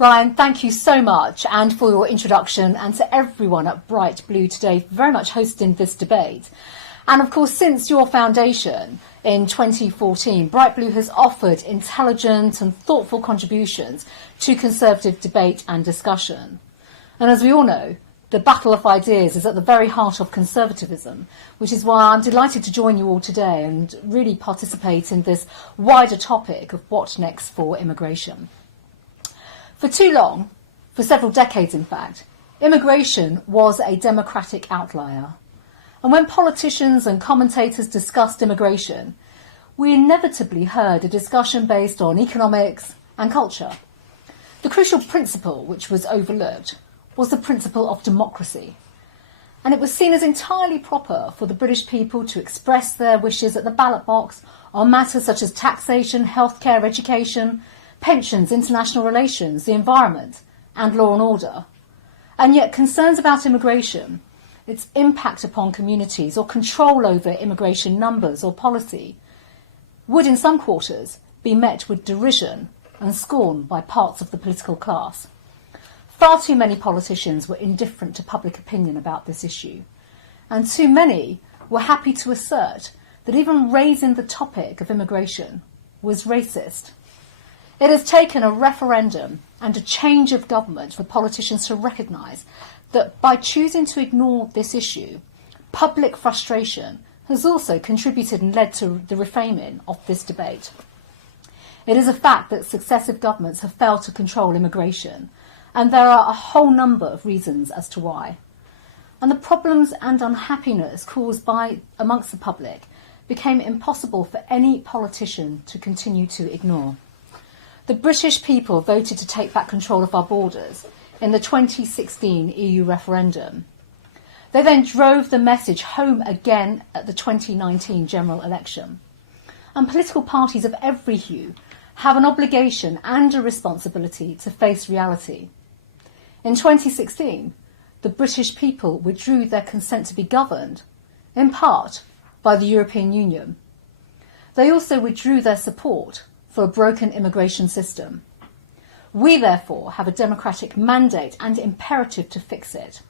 Ryan, thank you so much and for your introduction, and to everyone at Bright Blue today for very much hosting this debate. And of course, since your foundation in 2014, Bright Blue has offered intelligent and thoughtful contributions to conservative debate and discussion. And as we all know, the battle of ideas is at the very heart of conservatism, which is why I'm delighted to join you all today and really participate in this wider topic of what next for immigration. For too long, for several decades in fact, immigration was a democratic outlier. And when politicians and commentators discussed immigration, we inevitably heard a discussion based on economics and culture. The crucial principle which was overlooked was the principle of democracy. And it was seen as entirely proper for the British people to express their wishes at the ballot box on matters such as taxation, healthcare, education, pensions, international relations, the environment, and law and order. And yet concerns about immigration, its impact upon communities or control over immigration numbers or policy, would in some quarters be met with derision and scorn by parts of the political class. Far too many politicians were indifferent to public opinion about this issue, and too many were happy to assert that even raising the topic of immigration was racist. It has taken a referendum and a change of government for politicians to recognise that by choosing to ignore this issue, public frustration has also contributed and led to the reframing of this debate. It is a fact that successive governments have failed to control immigration, and there are a whole number of reasons as to why. And the problems and unhappiness caused amongst the public became impossible for any politician to continue to ignore. The British people voted to take back control of our borders in the 2016 EU referendum. They then drove the message home again at the 2019 general election. And political parties of every hue have an obligation and a responsibility to face reality. In 2016, the British people withdrew their consent to be governed, in part by the European Union. They also withdrew their support for a broken immigration system. We therefore have a democratic mandate and imperative to fix it.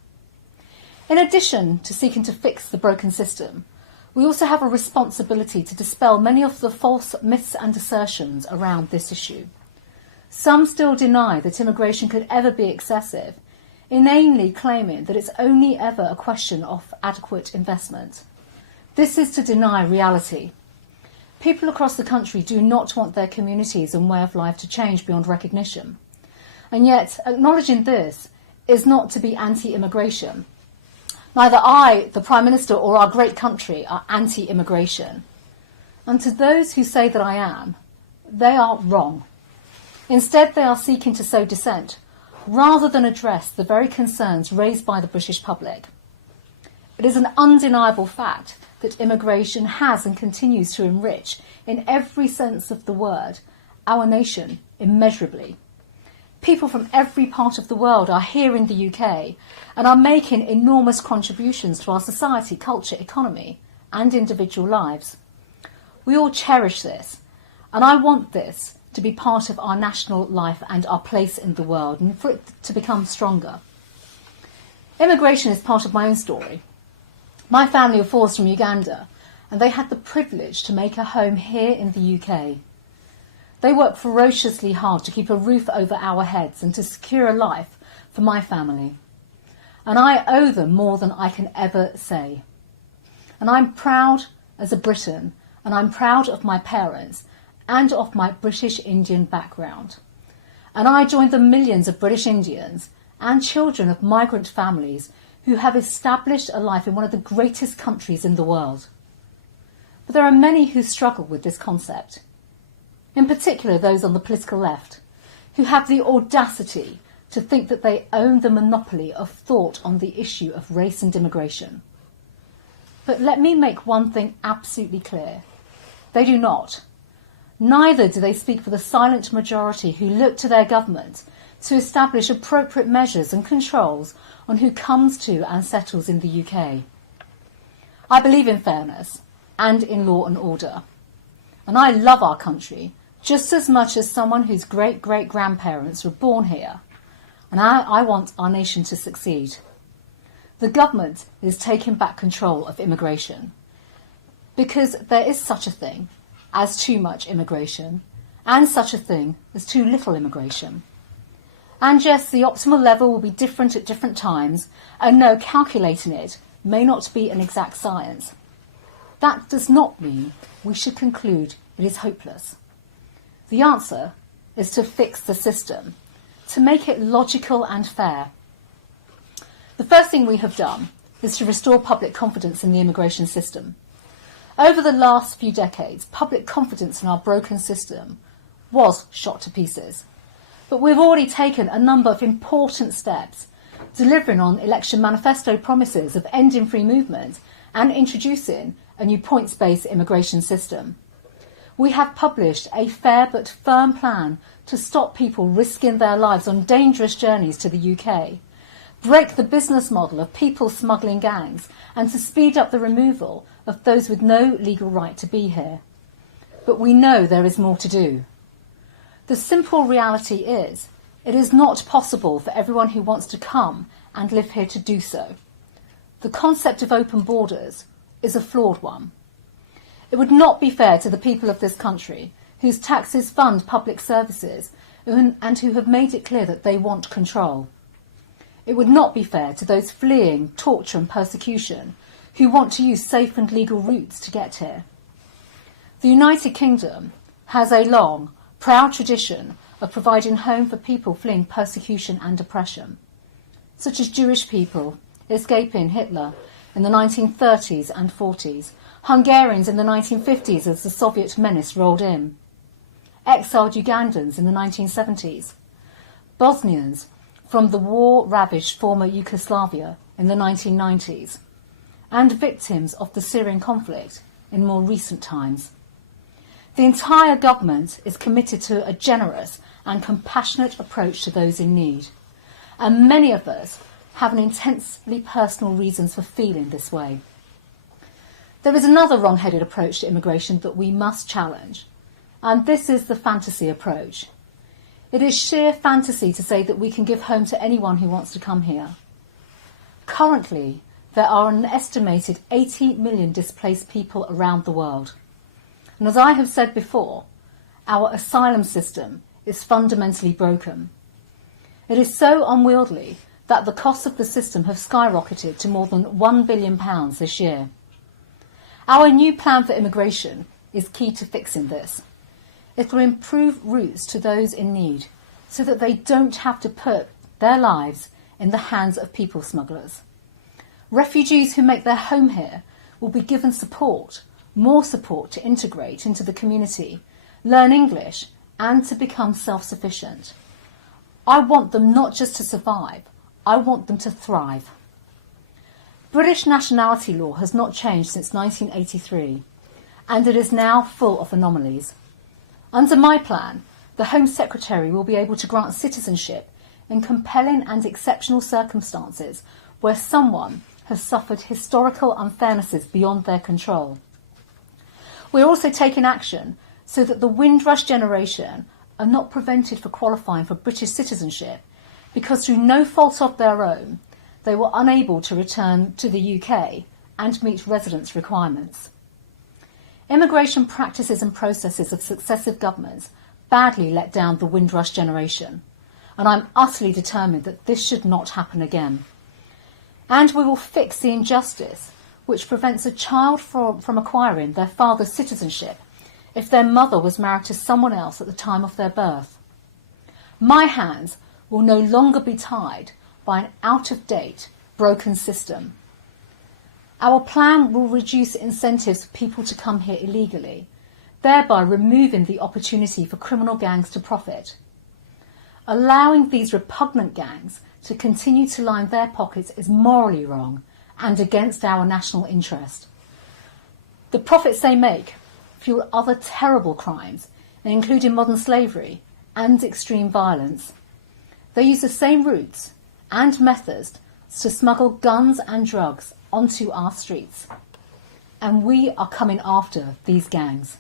In addition to seeking to fix the broken system, we also have a responsibility to dispel many of the false myths and assertions around this issue. Some still deny that immigration could ever be excessive, inanely claiming that it's only ever a question of adequate investment. This is to deny reality. People across the country do not want their communities and way of life to change beyond recognition. And yet, acknowledging this is not to be anti-immigration. Neither I, the Prime Minister, or our great country are anti-immigration. And to those who say that I am, they are wrong. Instead, they are seeking to sow dissent, rather than address the very concerns raised by the British public. It is an undeniable fact that immigration has and continues to enrich, in every sense of the word, our nation immeasurably. People from every part of the world are here in the UK and are making enormous contributions to our society, culture, economy, and individual lives. We all cherish this, and I want this to be part of our national life and our place in the world, and for it to become stronger. Immigration is part of my own story. My family are forced from Uganda, and they had the privilege to make a home here in the UK. They worked ferociously hard to keep a roof over our heads and to secure a life for my family. And I owe them more than I can ever say. And I'm proud as a Briton, and I'm proud of my parents and of my British Indian background. And I joined the millions of British Indians and children of migrant families who have established a life in one of the greatest countries in the world. But there are many who struggle with this concept, in particular those on the political left, who have the audacity to think that they own the monopoly of thought on the issue of race and immigration. But let me make one thing absolutely clear. They do not. Neither do they speak for the silent majority who look to their government to establish appropriate measures and controls on who comes to and settles in the UK. I believe in fairness and in law and order. And I love our country just as much as someone whose great-great-grandparents were born here. And I want our nation to succeed. The government is taking back control of immigration because there is such a thing as too much immigration and such a thing as too little immigration. And yes, the optimal level will be different at different times, and no, calculating it may not be an exact science. That does not mean we should conclude it is hopeless. The answer is to fix the system, to make it logical and fair. The first thing we have done is to restore public confidence in the immigration system. Over the last few decades, public confidence in our broken system was shot to pieces. But we've already taken a number of important steps, delivering on election manifesto promises of ending free movement and introducing a new points-based immigration system. We have published a fair but firm plan to stop people risking their lives on dangerous journeys to the UK, break the business model of people smuggling gangs, and to speed up the removal of those with no legal right to be here. But we know there is more to do. The simple reality is, it is not possible for everyone who wants to come and live here to do so. The concept of open borders is a flawed one. It would not be fair to the people of this country, whose taxes fund public services and who have made it clear that they want control. It would not be fair to those fleeing torture and persecution who want to use safe and legal routes to get here. The United Kingdom has a long, proud tradition of providing home for people fleeing persecution and oppression, such as Jewish people escaping Hitler in the 1930s and 40s, Hungarians in the 1950s as the Soviet menace rolled in, exiled Ugandans in the 1970s, Bosnians from the war-ravaged former Yugoslavia in the 1990s, and victims of the Syrian conflict in more recent times. The entire government is committed to a generous and compassionate approach to those in need, and many of us have an intensely personal reasons for feeling this way. There is another wrong-headed approach to immigration that we must challenge, and this is the fantasy approach. It is sheer fantasy to say that we can give home to anyone who wants to come here. Currently, there are an estimated 80 million displaced people around the world. And as I have said before, our asylum system is fundamentally broken. It is so unwieldy that the costs of the system have skyrocketed to more than £1 billion this year. Our new plan for immigration is key to fixing this. It will improve routes to those in need so that they don't have to put their lives in the hands of people smugglers. Refugees who make their home here will be given support, more support to integrate into the community, learn English and to become self-sufficient. I want them not just to survive, I want them to thrive. British nationality law has not changed since 1983, and it is now full of anomalies. Under my plan, the Home Secretary will be able to grant citizenship in compelling and exceptional circumstances where someone has suffered historical unfairnesses beyond their control. We're also taking action so that the Windrush generation are not prevented from qualifying for British citizenship because through no fault of their own, they were unable to return to the UK and meet residence requirements. Immigration practices and processes of successive governments badly let down the Windrush generation, and I'm utterly determined that this should not happen again. And we will fix the injustice which prevents a child from acquiring their father's citizenship if their mother was married to someone else at the time of their birth. My hands will no longer be tied by an out-of-date, broken system. Our plan will reduce incentives for people to come here illegally, thereby removing the opportunity for criminal gangs to profit. Allowing these repugnant gangs to continue to line their pockets is morally wrong and against our national interest. The profits they make fuel other terrible crimes, including modern slavery and extreme violence. They use the same routes and methods to smuggle guns and drugs onto our streets. And we are coming after these gangs.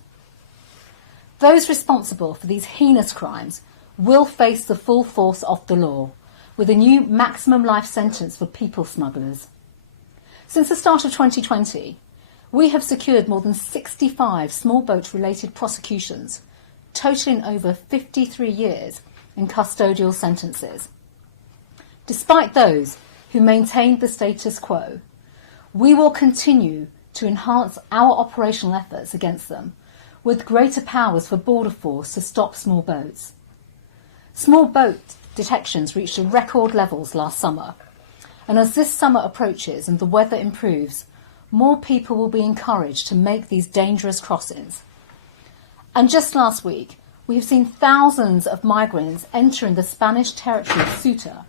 Those responsible for these heinous crimes will face the full force of the law, with a new maximum life sentence for people smugglers. Since the start of 2020, we have secured more than 65 small boat-related prosecutions, totaling over 53 years in custodial sentences. Despite those who maintained the status quo, we will continue to enhance our operational efforts against them with greater powers for Border Force to stop small boats. Small boat detections reached record levels last summer, and as this summer approaches and the weather improves, more people will be encouraged to make these dangerous crossings. And just last week, we have seen thousands of migrants entering the Spanish territory of Ceuta.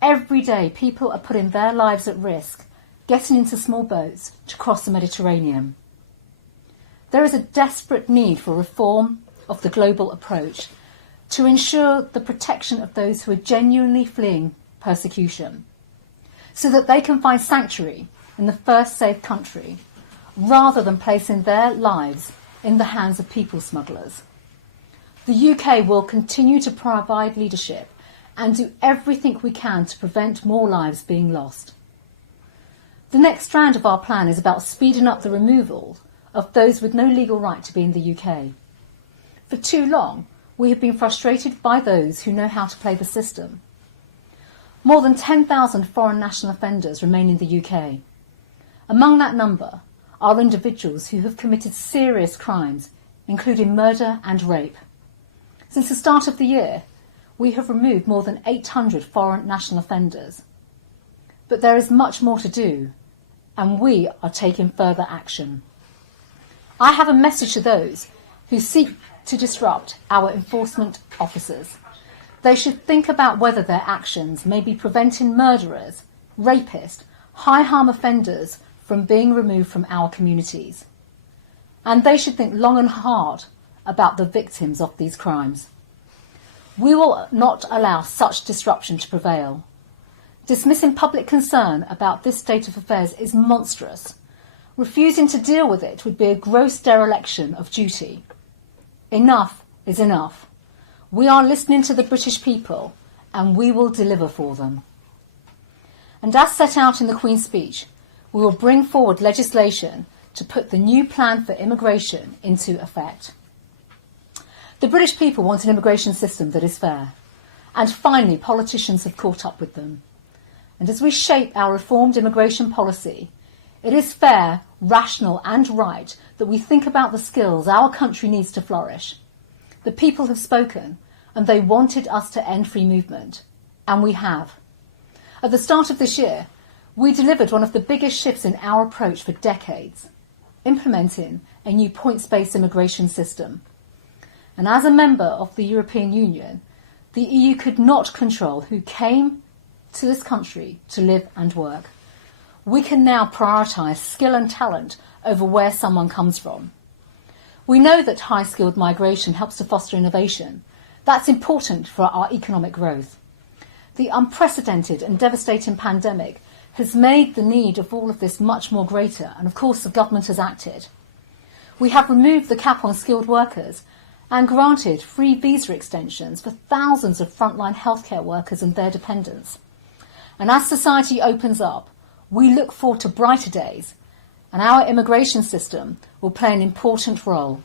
Every day, people are putting their lives at risk, getting into small boats to cross the Mediterranean. There is a desperate need for reform of the global approach to ensure the protection of those who are genuinely fleeing persecution, so that they can find sanctuary in the first safe country, rather than placing their lives in the hands of people smugglers. The UK will continue to provide leadership and do everything we can to prevent more lives being lost. The next strand of our plan is about speeding up the removal of those with no legal right to be in the UK. For too long, we have been frustrated by those who know how to play the system. More than 10,000 foreign national offenders remain in the UK. Among that number are individuals who have committed serious crimes, including murder and rape. Since the start of the year, we have removed more than 800 foreign national offenders. But there is much more to do, and we are taking further action. I have a message to those who seek to disrupt our enforcement officers. They should think about whether their actions may be preventing murderers, rapists, high harm offenders from being removed from our communities. And they should think long and hard about the victims of these crimes. We will not allow such disruption to prevail. Dismissing public concern about this state of affairs is monstrous. Refusing to deal with it would be a gross dereliction of duty. Enough is enough. We are listening to the British people, and we will deliver for them. And as set out in the Queen's speech, we will bring forward legislation to put the new plan for immigration into effect. The British people want an immigration system that is fair, and finally politicians have caught up with them. And as we shape our reformed immigration policy, it is fair, rational and right that we think about the skills our country needs to flourish. The people have spoken, and they wanted us to end free movement, and we have. At the start of this year, we delivered one of the biggest shifts in our approach for decades, implementing a new points-based immigration system. And as a member of the European Union, the EU could not control who came to this country to live and work. We can now prioritise skill and talent over where someone comes from. We know that high-skilled migration helps to foster innovation. That's important for our economic growth. The unprecedented and devastating pandemic has made the need of all of this much more greater, and of course the government has acted. We have removed the cap on skilled workers and granted free visa extensions for thousands of frontline healthcare workers and their dependents. And as society opens up, we look forward to brighter days, and our immigration system will play an important role,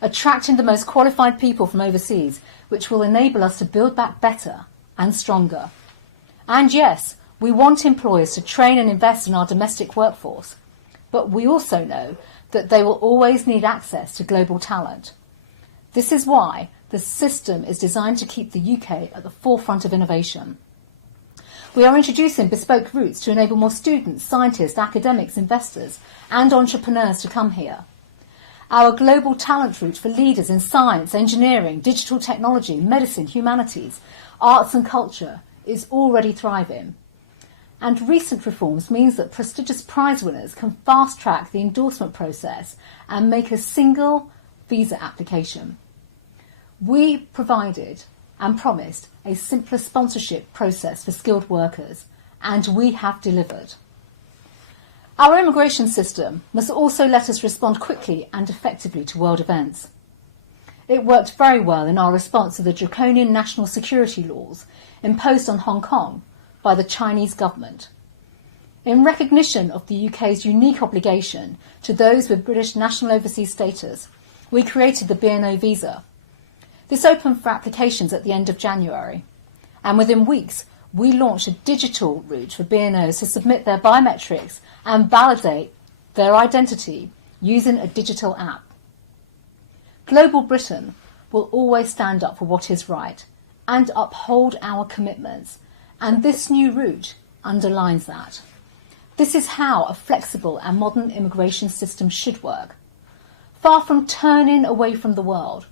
attracting the most qualified people from overseas, which will enable us to build back better and stronger. And yes, we want employers to train and invest in our domestic workforce, but we also know that they will always need access to global talent. This is why the system is designed to keep the UK at the forefront of innovation. We are introducing bespoke routes to enable more students, scientists, academics, investors and entrepreneurs to come here. Our global talent route for leaders in science, engineering, digital technology, medicine, humanities, arts and culture is already thriving. And recent reforms means that prestigious prize winners can fast-track the endorsement process and make a single visa application. We provided and promised a simpler sponsorship process for skilled workers, and we have delivered. Our immigration system must also let us respond quickly and effectively to world events. It worked very well in our response to the draconian national security laws imposed on Hong Kong by the Chinese government. In recognition of the UK's unique obligation to those with British national overseas status, we created the B&O visa. This opened for applications at the end of January, and within weeks we launched a digital route for B&Os to submit their biometrics and validate their identity using a digital app. Global Britain will always stand up for what is right and uphold our commitments, and this new route underlines that. This is how a flexible and modern immigration system should work. Far from turning away from the world,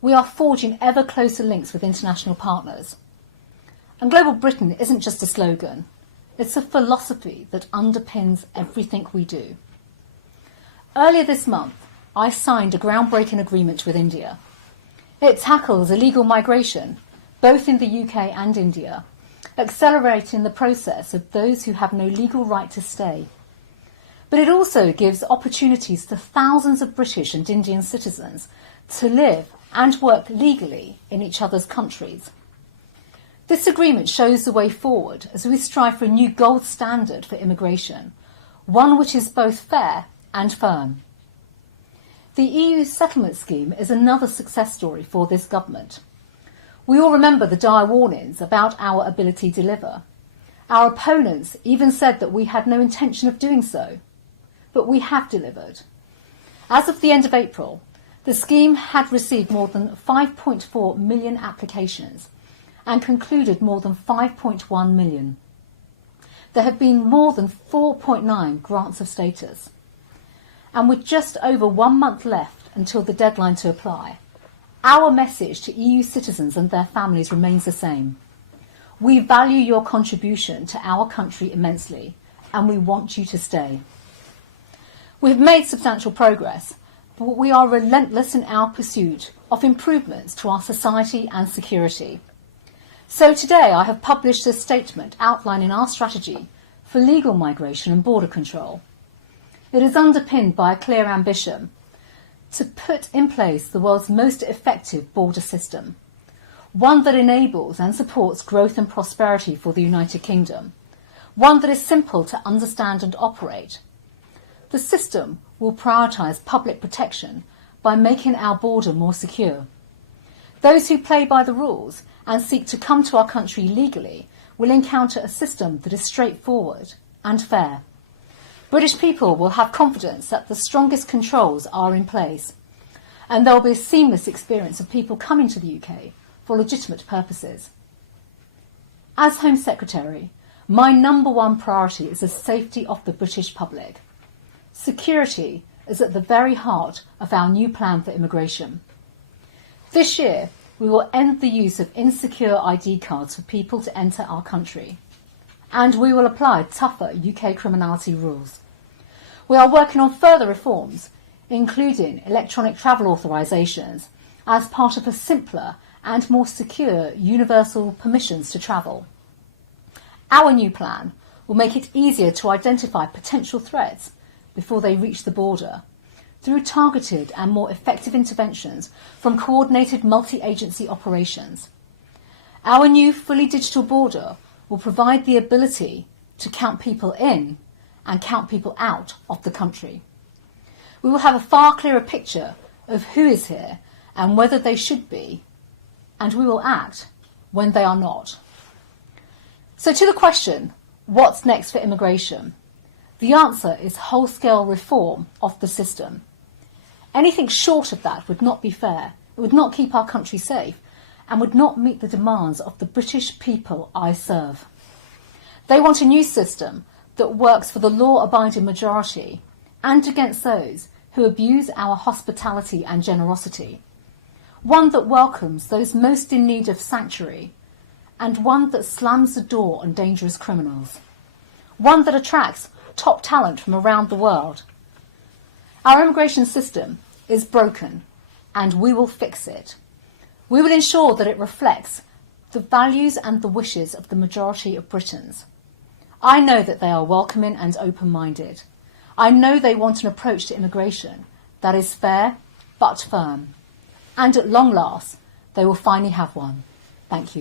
we are forging ever closer links with international partners. And Global Britain isn't just a slogan, it's a philosophy that underpins everything we do. Earlier this month, I signed a groundbreaking agreement with India. It tackles illegal migration, both in the UK and India, accelerating the process of those who have no legal right to stay. But it also gives opportunities to thousands of British and Indian citizens to live and work legally in each other's countries. This agreement shows the way forward as we strive for a new gold standard for immigration, one which is both fair and firm. The EU settlement scheme is another success story for this government. We all remember the dire warnings about our ability to deliver. Our opponents even said that we had no intention of doing so, but we have delivered. As of the end of April, the scheme had received more than 5.4 million applications and concluded more than 5.1 million. There have been more than 4.9 grants of status. And with just over 1 month left until the deadline to apply, our message to EU citizens and their families remains the same. We value your contribution to our country immensely, and we want you to stay. We have made substantial progress, but we are relentless in our pursuit of improvements to our society and security. So today I have published a statement outlining our strategy for legal migration and border control. It is underpinned by a clear ambition to put in place the world's most effective border system, one that enables and supports growth and prosperity for the United Kingdom, one that is simple to understand and operate. The system will prioritise public protection by making our border more secure. Those who play by the rules and seek to come to our country legally will encounter a system that is straightforward and fair. British people will have confidence that the strongest controls are in place, and there will be a seamless experience of people coming to the UK for legitimate purposes. As Home Secretary, my number one priority is the safety of the British public. Security is at the very heart of our new plan for immigration. This year, we will end the use of insecure ID cards for people to enter our country, and we will apply tougher UK criminality rules. We are working on further reforms, including electronic travel authorisations, as part of a simpler and more secure universal permissions to travel. Our new plan will make it easier to identify potential threats before they reach the border, through targeted and more effective interventions from coordinated multi-agency operations. Our new fully digital border will provide the ability to count people in and count people out of the country. We will have a far clearer picture of who is here and whether they should be, and we will act when they are not. So to the question, what's next for immigration? The answer is whole-scale reform of the system. Anything short of that would not be fair, it would not keep our country safe, and would not meet the demands of the British people I serve. They want a new system that works for the law-abiding majority and against those who abuse our hospitality and generosity. One that welcomes those most in need of sanctuary, and one that slams the door on dangerous criminals. One that attracts top talent from around the world. Our immigration system is broken, and we will fix it. We will ensure that it reflects the values and the wishes of the majority of Britons. I know that they are welcoming and open-minded. I know they want an approach to immigration that is fair but firm. and at long last, they will finally have one. Thank you.